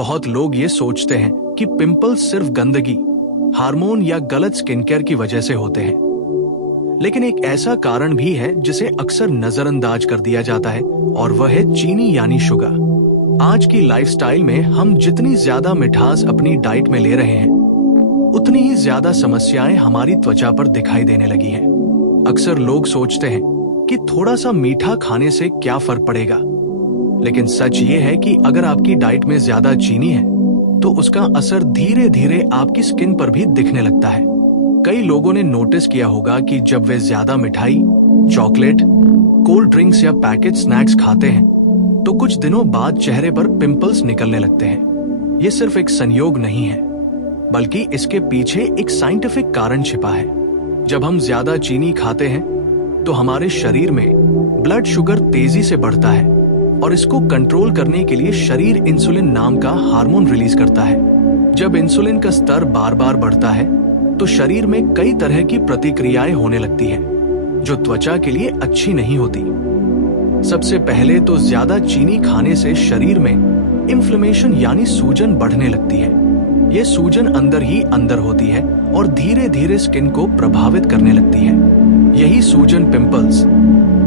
बहुत लोग ये सोचते हैं कि पिंपल्स सिर्फ गंदगी, हार्मोन या गलत स्किन केयर की वजह से होते हैं, लेकिन एक ऐसा कारण भी है जिसे अक्सर नजरअंदाज कर दिया जाता है, और वह है चीनी यानी शुगर। आज की लाइफस्टाइल में हम जितनी ज्यादा मिठास अपनी डाइट में ले रहे हैं, उतनी ही ज्यादा समस्याएं हमारी त्वचा पर दिखाई देने लगी हैं। अक्सर लोग सोचते हैं कि थोड़ा सा मीठा खाने से क्या फर्क पड़ेगा, लेकिन सच ये है कि अगर आपकी डाइट में ज्यादा चीनी है तो उसका असर धीरे धीरे आपकी स्किन पर भी दिखने लगता है। कई लोगों ने नोटिस किया होगा कि जब वे ज्यादा मिठाई, चॉकलेट, कोल्ड ड्रिंक्स या पैकेज स्नैक्स खाते हैं तो कुछ दिनों बाद चेहरे पर पिंपल्स निकलने लगते हैं। ये सिर्फ एक संयोग नहीं है, बल्कि इसके पीछे एक साइंटिफिक कारण छिपा है। जब हम ज्यादा चीनी खाते हैं तो हमारे शरीर में ब्लड शुगर तेजी से बढ़ता है, और इसको कंट्रोल करने के लिए शरीर इंसुलिन नाम का हार्मोन रिलीज करता है। जब इंसुलिन का स्तर बार बार बढ़ता है तो शरीर में कई तरह की प्रतिक्रियाएं होने लगती हैं, जो त्वचा के लिए अच्छी नहीं होती। सबसे पहले तो ज्यादा चीनी खाने से शरीर में इन्फ्लेमेशन यानी सूजन बढ़ने लगती है। ये सूजन अंदर ही अंदर होती है और धीरे धीरे स्किन को प्रभावित करने लगती है। यही सूजन पिंपल्स,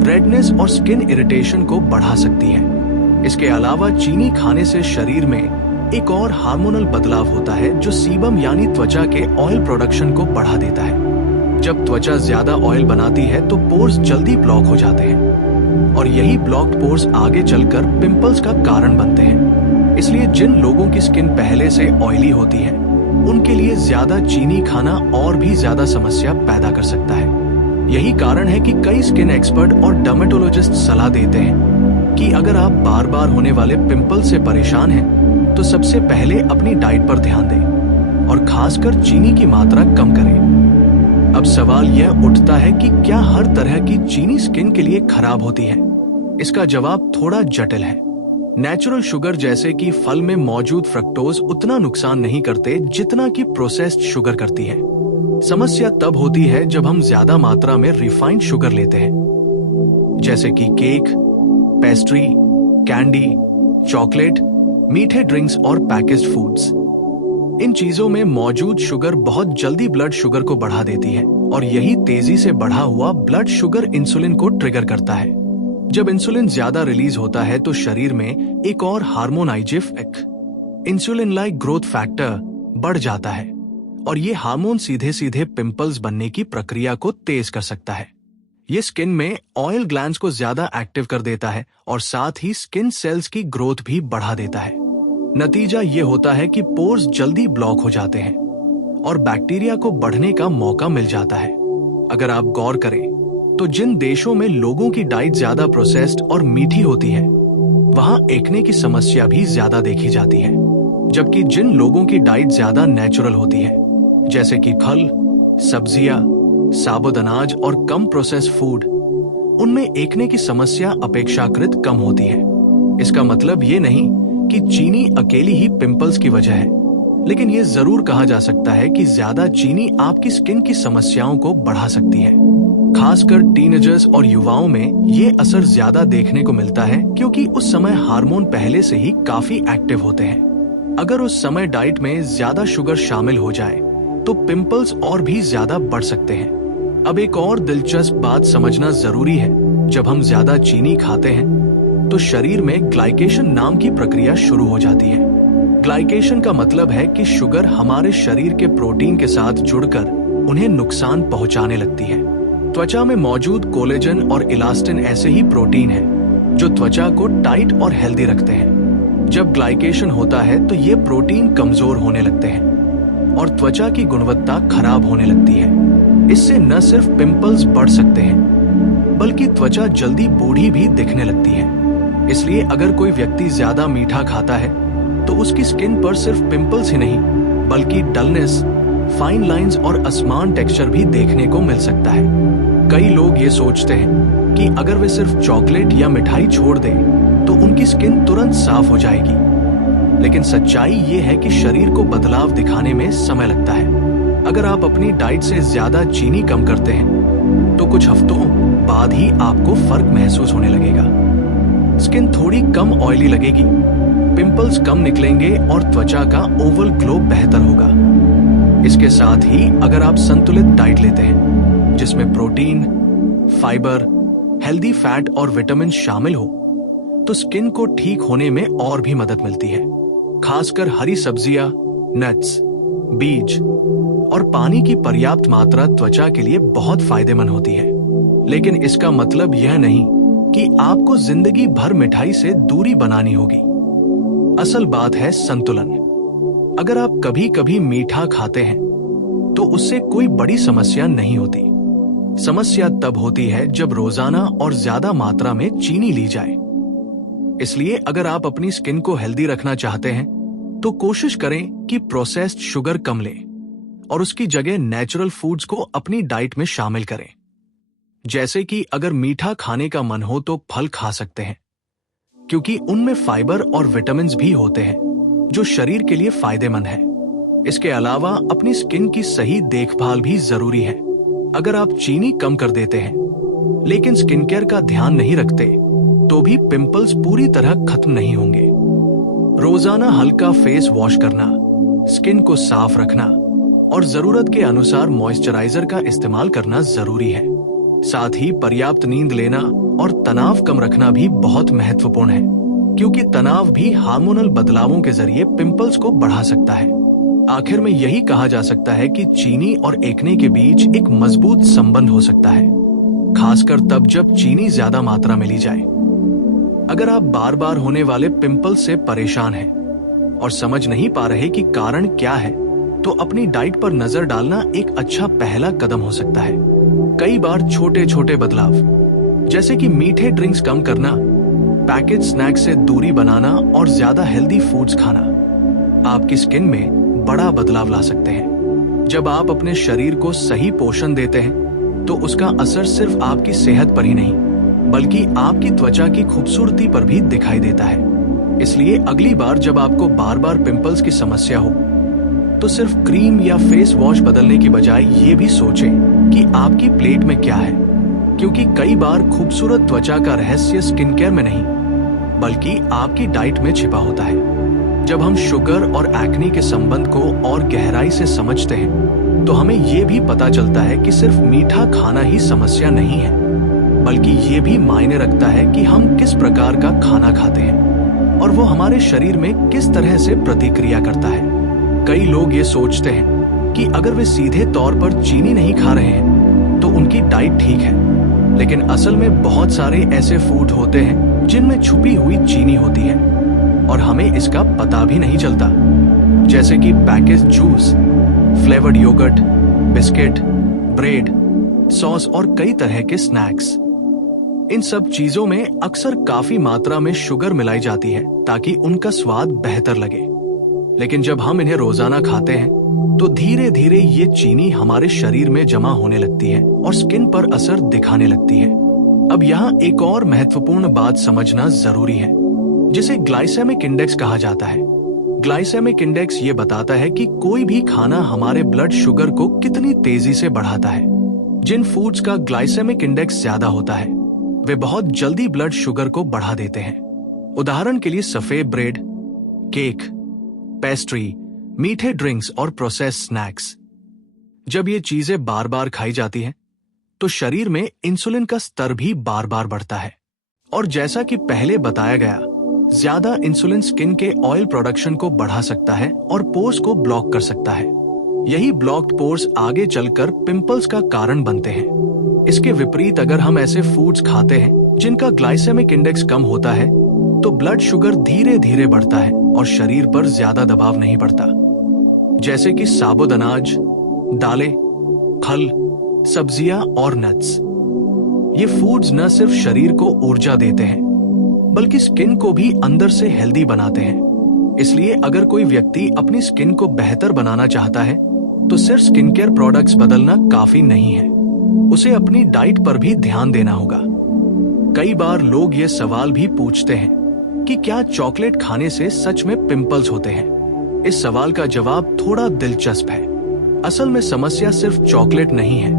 रेडनेस और स्किन इरिटेशन को बढ़ा सकती है। इसके अलावा चीनी खाने से शरीर में एक और हार्मोनल बदलाव होता है जो सीबम यानी त्वचा के ऑयल प्रोडक्शन को बढ़ा देता है। जब त्वचा ज्यादा ऑयल बनाती है तो पोर्स जल्दी ब्लॉक हो जाते हैं, और यही ब्लॉक्ड पोर्स आगे चलकर पिंपल्स का कारण बनते हैं। इसलिए जिन लोगों की स्किन पहले से ऑयली होती है, उनके लिए ज्यादा चीनी खाना और भी ज्यादा समस्या पैदा कर सकता है। यही कारण है कि कई स्किन एक्सपर्ट और डर्मेटोलॉजिस्ट सलाह देते हैं कि अगर आप बार बार होने वाले पिंपल से परेशान हैं तो सबसे पहले अपनी डाइट पर ध्यान दें और खासकर चीनी की मात्रा कम करें। अब सवाल यह उठता है कि क्या हर तरह की चीनी स्किन के लिए खराब होती है? इसका जवाब थोड़ा जटिल है। नेचुरल शुगर जैसे कि फल में मौजूद फ्रक्टोज उतना नुकसान नहीं करते जितना कि प्रोसेस्ड शुगर करती है। समस्या तब होती है जब हम ज्यादा मात्रा में रिफाइंड शुगर लेते हैं, जैसे कि केक, पेस्ट्री, कैंडी, चॉकलेट, मीठे ड्रिंक्स और पैकेज्ड फूड्स। इन चीजों में मौजूद शुगर बहुत जल्दी ब्लड शुगर को बढ़ा देती है, और यही तेजी से बढ़ा हुआ ब्लड शुगर इंसुलिन को ट्रिगर करता है। जब इंसुलिन ज्यादा रिलीज होता है तो शरीर में एक और hormone IGF-1, insulin like growth factor, बढ़ जाता है, और ये हार्मोन सीधे सीधे पिंपल्स बनने की प्रक्रिया को तेज कर सकता है। ये स्किन में ऑयल ग्लैंड्स को ज्यादा एक्टिव कर देता है और साथ ही स्किन सेल्स की ग्रोथ भी बढ़ा देता है। नतीजा ये होता है कि पोर्स जल्दी ब्लॉक हो जाते हैं और बैक्टीरिया को बढ़ने का मौका मिल जाता है। अगर आप गौर करें तो जिन देशों में लोगों की डाइट ज्यादा प्रोसेस्ड और मीठी होती है, वहां एक्ने की समस्या भी ज्यादा देखी जाती है, जबकि जिन लोगों की डाइट ज्यादा नेचुरल होती है, जैसे कि फल, सब्जियां, साबुत अनाज और कम प्रोसेस्ड फूड, उनमें एक्ने की समस्या अपेक्षाकृत कम होती है। इसका मतलब ये नहीं कि चीनी अकेली ही पिंपल्स की वजह है, लेकिन ये जरूर कहा जा सकता है कि ज्यादा चीनी आपकी स्किन की समस्याओं को बढ़ा सकती है। खासकर टीनेजर्स और युवाओं में ये असर ज्यादा देखने को मिलता है, क्योंकि उस समय हार्मोन पहले से ही काफी एक्टिव होते हैं। अगर उस समय डाइट में ज्यादा शुगर शामिल हो जाए तो पिंपल्स और भी ज्यादा बढ़ सकते हैं। अब एक और दिलचस्प बात समझना जरूरी है। जब हम ज्यादा चीनी खाते हैं तो शरीर में ग्लाइकेशन नाम की प्रक्रिया शुरू हो जाती है। ग्लाइकेशन का मतलब है कि शुगर हमारे शरीर के प्रोटीन के साथ जुड़कर उन्हें नुकसान पहुंचाने लगती है। त्वचा में मौजूद कोलेजन और इलास्टिन ऐसे ही प्रोटीन हैं जो त्वचा को टाइट और हेल्दी रखते हैं। जब ग्लाइकेशन होता है तो ये प्रोटीन कमजोर होने लगते हैं और त्वचा की गुणवत्ता खराब होने लगती है। इससे न सिर्फ पिंपल्स बढ़ सकते हैं, बल्कि त्वचा जल्दी बूढ़ी भी दिखने लगती है। इसलिए अगर कोई व्यक्ति ज्यादा मीठा खाता है तो उसकी स्किन पर सिर्फ पिंपल्स ही नहीं, बल्कि डलनेस, फाइन लाइंस और असमान टेक्सचर भी देखने को मिल सकता है। कई लोग ये सोचते हैं कि अगर वे सिर्फ चॉकलेट या मिठाई छोड़ दें तो उनकी स्किन तुरंत साफ हो जाएगी, लेकिन सच्चाई ये है कि शरीर को बदलाव दिखाने में समय लगता है। अगर आप अपनी डाइट से ज्यादा चीनी कम करते हैं तो कुछ हफ्तों बाद ही आपको फर्क महसूस होने लगेगा। स्किन थोड़ी कम ऑयली लगेगी, पिंपल्स कम निकलेंगे और त्वचा का ओवल ग्लो बेहतर होगा। इसके साथ ही अगर आप संतुलित डाइट लेते हैं जिसमें प्रोटीन, फाइबर, हेल्दी फैट और विटामिन शामिल हो, तो स्किन को ठीक होने में और भी मदद मिलती है। खासकर हरी सब्जियां, नट्स, बीज और पानी की पर्याप्त मात्रा त्वचा के लिए बहुत फायदेमंद होती है। लेकिन इसका मतलब यह नहीं कि आपको जिंदगी भर मिठाई से दूरी बनानी होगी। असल बात है संतुलन। अगर आप कभी कभी मीठा खाते हैं तो उससे कोई बड़ी समस्या नहीं होती। समस्या तब होती है जब रोजाना और ज्यादा मात्रा में चीनी ली जाए। इसलिए अगर आप अपनी स्किन को हेल्दी रखना चाहते हैं तो कोशिश करें कि प्रोसेस्ड शुगर कम लें और उसकी जगह नेचुरल फूड्स को अपनी डाइट में शामिल करें। जैसे कि अगर मीठा खाने का मन हो तो फल खा सकते हैं, क्योंकि उनमें फाइबर और विटामिन्स भी होते हैं जो शरीर के लिए फायदेमंद है। इसके अलावा अपनी स्किन की सही देखभाल भी जरूरी है। अगर आप चीनी कम कर देते हैं लेकिन स्किन केयर का ध्यान नहीं रखते तो भी पिंपल्स पूरी तरह खत्म नहीं होंगे। रोजाना हल्का फेस वॉश करना, स्किन को साफ रखना और जरूरत के अनुसार मॉइस्चराइजर का इस्तेमाल करना जरूरी है। साथ ही पर्याप्त नींद लेना और तनाव कम रखना भी बहुत महत्वपूर्ण है, क्योंकि तनाव भी हार्मोनल बदलावों के जरिए पिंपल्स को बढ़ा सकता है। आखिर में यही कहा जा सकता है कि चीनी और एक्ने के बीच एक मजबूत संबंध हो सकता है, खासकर तब जब चीनी ज्यादा मात्रा में ली जाए। अगर आप बार बार होने वाले पिंपल से परेशान हैं और समझ नहीं पा रहे कि कारण क्या है, तो अपनी डाइट पर नजर डालना एक अच्छा पहला कदम हो सकता है। कई बार छोटे छोटे बदलाव, जैसे कि मीठे ड्रिंक्स कम करना, पैकेज स्नैक्स से दूरी बनाना और ज्यादा हेल्दी फूड्स खाना, आपकी स्किन में बड़ा बदलाव ला सकते हैं। जब आप अपने शरीर को सही पोषण देते हैं तो उसका असर सिर्फ आपकी सेहत पर ही नहीं बल्कि आपकी त्वचा की खूबसूरती पर भी दिखाई देता है। इसलिए अगली बार जब आपको बार बार पिंपल्स की समस्या हो तो सिर्फ क्रीम या फेस वॉश बदलने की बजाय ये भी सोचें कि आपकी प्लेट में क्या है, क्योंकि कई बार खूबसूरत त्वचा का रहस्य स्किन केयर में नहीं बल्कि आपकी डाइट में छिपा होता है। जब हम शुगर और एक्ने के संबंध को और गहराई से समझते हैं तो हमें ये भी पता चलता है कि सिर्फ मीठा खाना ही समस्या नहीं है, बल्कि ये भी मायने रखता है कि हम किस प्रकार का खाना खाते हैं और वो हमारे शरीर में किस तरह से प्रतिक्रिया करता है। कई लोग ये सोचते हैं कि अगर वे सीधे तौर पर चीनी नहीं खा रहे हैं तो उनकी डाइट ठीक है, लेकिन असल में बहुत सारे ऐसे फूड होते हैं जिनमें छुपी हुई चीनी होती है और हमें इसका पता भी नहीं चलता। जैसे कि package juice, flavoured yogurt, biscuit, bread, sauce और कई तरह के स्नैक्स। इन सब चीजों में अक्सर काफी मात्रा में शुगर मिलाई जाती है ताकि उनका स्वाद बेहतर लगे। लेकिन जब हम इन्हें रोजाना खाते हैं तो धीरे धीरे ये चीनी हमारे शरीर में जमा होने लगती है और स्किन पर असर दिखाने लगती है। अब यहाँ एक और महत्वपूर्ण बात समझना जरूरी है, जिसे ग्लाइसेमिक इंडेक्स कहा जाता है। ग्लाइसेमिक इंडेक्स ये बताता है कि कोई भी खाना हमारे ब्लड शुगर को कितनी तेजी से बढ़ाता है। जिन फूड्स का ग्लाइसेमिक इंडेक्स ज्यादा होता है वे बहुत जल्दी ब्लड शुगर को बढ़ा देते हैं। उदाहरण के लिए सफेद ब्रेड, केक, पेस्ट्री, मीठे ड्रिंक्स और प्रोसेस्ड स्नैक्स। जब ये चीजें बार बार खाई जाती हैं तो शरीर में इंसुलिन का स्तर भी बार बार बढ़ता है और जैसा कि पहले बताया गया, ज्यादा इंसुलिन स्किन के ऑयल प्रोडक्शन को बढ़ा सकता है और पोर्स को ब्लॉक कर सकता है। यही ब्लॉक्ड पोर्स आगे चलकर पिंपल्स का कारण बनते हैं। इसके विपरीत अगर हम ऐसे फूड्स खाते हैं जिनका ग्लाइसेमिक इंडेक्स कम होता है तो ब्लड शुगर धीरे धीरे बढ़ता है और शरीर पर ज्यादा दबाव नहीं पड़ता। जैसे कि साबुत अनाज, दालें, फल, सब्जियां और नट्स। ये फूड्स न सिर्फ शरीर को ऊर्जा देते हैं बल्कि स्किन को भी अंदर से हेल्दी बनाते हैं। इसलिए अगर कोई व्यक्ति अपनी स्किन को बेहतर बनाना चाहता है तो सिर्फ स्किन केयर प्रोडक्ट्स बदलना काफी नहीं है, उसे अपनी डाइट पर भी ध्यान देना होगा। कई बार लोग ये सवाल भी पूछते हैं कि क्या चॉकलेट खाने से सच में पिंपल्स होते हैं? इस सवाल का जवाब थोड़ा दिलचस्प है। असल में समस्या सिर्फ चॉकलेट नहीं है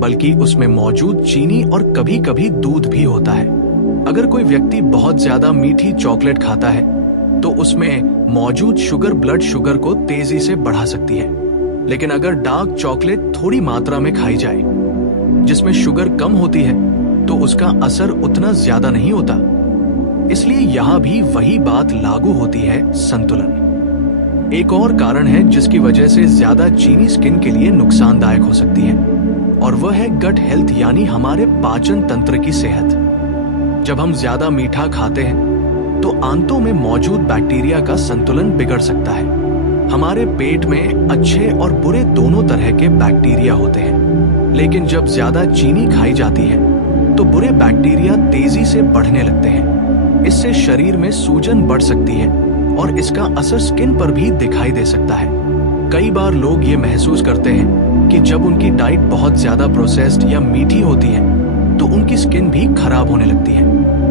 बल्कि उसमें मौजूद चीनी और कभी कभी दूध भी होता है। अगर कोई व्यक्ति बहुत ज्यादा मीठी चॉकलेट खाता है तो उसमें मौजूद शुगर ब्लड शुगर को तेजी से बढ़ा सकती है। लेकिन अगर डार्क चॉकलेट थोड़ी मात्रा में खाई जाए, जिसमें शुगर कम होती है, तो उसका असर उतना ज्यादा नहीं होता। इसलिए यहां भी वही बात लागू होती है, संतुलन। एक और कारण है जिसकी वजह से ज्यादा चीनी स्किन के लिए नुकसानदायक हो सकती है, और वह है गट हेल्थ, यानी हमारे पाचन तंत्र की सेहत। जब हम ज्यादा मीठा खाते हैं तो आंतों में मौजूद बैक्टीरिया का संतुलन बिगड़ सकता है। हमारे पेट में अच्छे और बुरे दोनों तरह के बैक्टीरिया होते हैं, लेकिन जब ज्यादा चीनी खाई जाती है तो बुरे बैक्टीरिया तेजी से बढ़ने लगते हैं। इससे शरीर में सूजन बढ़ सकती है और इसका असर स्किन पर भी दिखाई दे सकता है। कई बार लोग ये महसूस करते हैं कि जब उनकी डाइट बहुत ज्यादा प्रोसेस्ड या मीठी होती है तो उनकी स्किन भी खराब होने लगती है।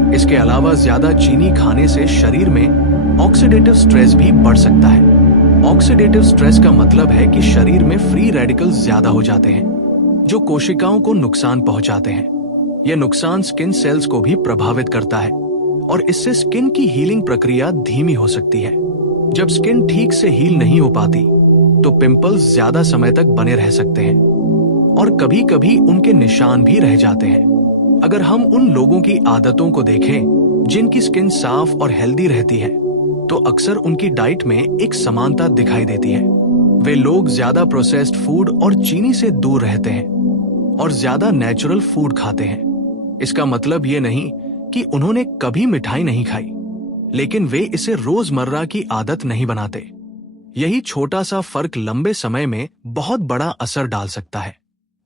इसके अलावा ज्यादा चीनी खाने से शरीर में ऑक्सीडेटिव स्ट्रेस भी बढ़ सकता है। ऑक्सीडेटिव स्ट्रेस का मतलब है कि शरीर में फ्री रेडिकल्स ज्यादा हो जाते हैं, जो कोशिकाओं को नुकसान पहुंचाते हैं। यह नुकसान स्किन सेल्स को भी प्रभावित करता है और इससे स्किन की हीलिंग प्रक्रिया धीमी हो सकती है। जब स्किन ठीक से हील नहीं हो पाती तो पिंपल्स ज्यादा समय तक बने रह सकते हैं और कभी कभी उनके निशान भी रह जाते हैं। अगर हम उन लोगों की आदतों को देखें जिनकी स्किन साफ और हेल्दी रहती है, तो अक्सर उनकी डाइट में एक समानता दिखाई देती है। वे लोग ज्यादा प्रोसेस्ड फूड और चीनी से दूर रहते हैं और ज्यादा नेचुरल फूड खाते हैं। इसका मतलब ये नहीं कि उन्होंने कभी मिठाई नहीं खाई, लेकिन वे इसे रोजमर्रा की आदत नहीं बनाते। यही छोटा सा फर्क लंबे समय में बहुत बड़ा असर डाल सकता है।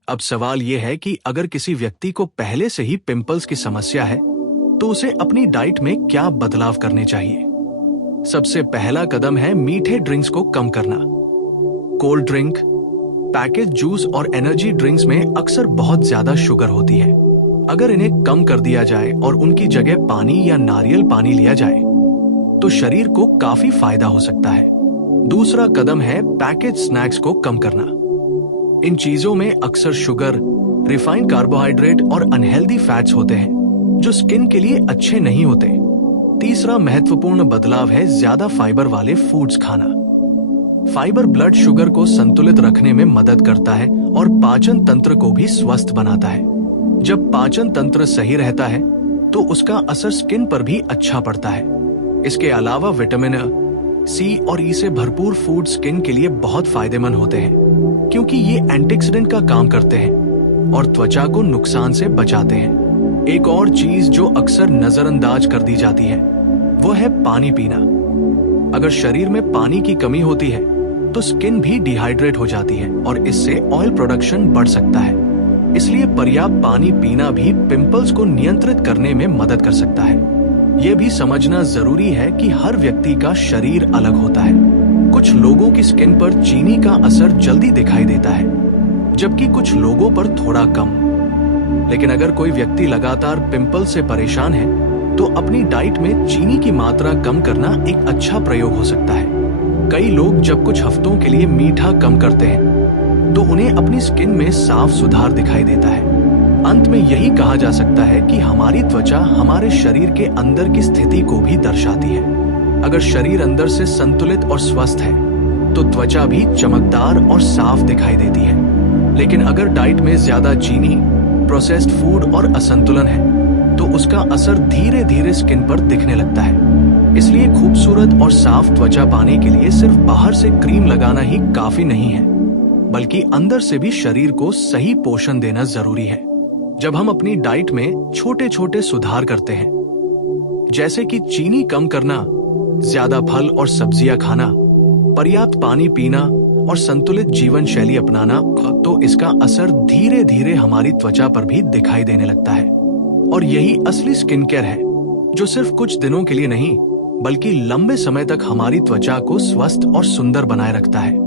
अब सवाल यह है कि अगर किसी व्यक्ति को पहले से ही पिंपल्स की समस्या है तो उसे अपनी डाइट में क्या बदलाव करने चाहिए। सबसे पहला कदम है मीठे ड्रिंक्स को कम करना। कोल्ड ड्रिंक, पैकेज जूस और एनर्जी ड्रिंक्स में अक्सर बहुत ज्यादा शुगर होती है। अगर इन्हें कम कर दिया जाए और उनकी जगह पानी या नारियल पानी लिया जाए तो शरीर को काफी फायदा हो सकता है। दूसरा कदम है पैकेज स्नैक्स को कम करना। इन चीजों में अक्सर शुगर, रिफाइंड कार्बोहाइड्रेट और अनहेल्दी फैट्स होते हैं जो स्किन के लिए अच्छे नहीं होते। तीसरा महत्वपूर्ण बदलाव है ज्यादा फाइबर वाले फूड्स खाना। फाइबर ब्लड शुगर को संतुलित रखने में मदद करता है और पाचन तंत्र को भी स्वस्थ बनाता है। जब पाचन तंत्र सही रहता है तो उसका असर स्किन पर भी अच्छा पड़ता है। इसके अलावा विटामिन सी और ई से भरपूर फूड स्किन के लिए बहुत फायदेमंद होते हैं, क्योंकि ये एंटीऑक्सीडेंट का काम करते हैं और त्वचा को नुकसान से बचाते हैं। एक और चीज जो अक्सर नजरअंदाज कर दी जाती है वो है पानी पीना। अगर शरीर में पानी की कमी होती है तो स्किन भी डिहाइड्रेट हो जाती है और इससे ऑयल प्रोडक्शन बढ़ सकता है। इसलिए पर्याप्त पानी पीना भी पिंपल्स को नियंत्रित करने में मदद कर सकता है। यह भी समझना जरूरी है कि हर व्यक्ति का शरीर अलग होता है। कुछ लोगों की स्किन पर चीनी का असर जल्दी दिखाई देता है, जबकि कुछ लोगों पर थोड़ा कम। लेकिन अगर कोई व्यक्ति लगातार पिंपल से परेशान है तो अपनी डाइट में चीनी की मात्रा कम करना एक अच्छा प्रयोग हो सकता है। कई लोग जब कुछ हफ्तों के लिए मीठा कम करते हैं तो उन्हें अपनी स्किन में साफ सुधार दिखाई देता है। अंत में यही कहा जा सकता है कि हमारी त्वचा हमारे शरीर के अंदर की स्थिति को भी दर्शाती है। अगर शरीर अंदर से संतुलित और स्वस्थ है तो त्वचा भी चमकदार और साफ दिखाई देती है। लेकिन अगर डाइट में ज्यादा चीनी, प्रोसेस्ड फूड और असंतुलन है तो उसका असर धीरे धीरे स्किन पर दिखने लगता है। इसलिए खूबसूरत और साफ त्वचा पाने के लिए सिर्फ बाहर से क्रीम लगाना ही काफी नहीं है, बल्कि अंदर से भी शरीर को सही पोषण देना जरूरी है। जब हम अपनी डाइट में छोटे छोटे सुधार करते हैं, जैसे कि चीनी कम करना, ज्यादा फल और सब्जियां खाना, पर्याप्त पानी पीना और संतुलित जीवन शैली अपनाना, तो इसका असर धीरे धीरे हमारी त्वचा पर भी दिखाई देने लगता है। और यही असली स्किन केयर है, जो सिर्फ कुछ दिनों के लिए नहीं बल्कि लंबे समय तक हमारी त्वचा को स्वस्थ और सुंदर बनाए रखता है।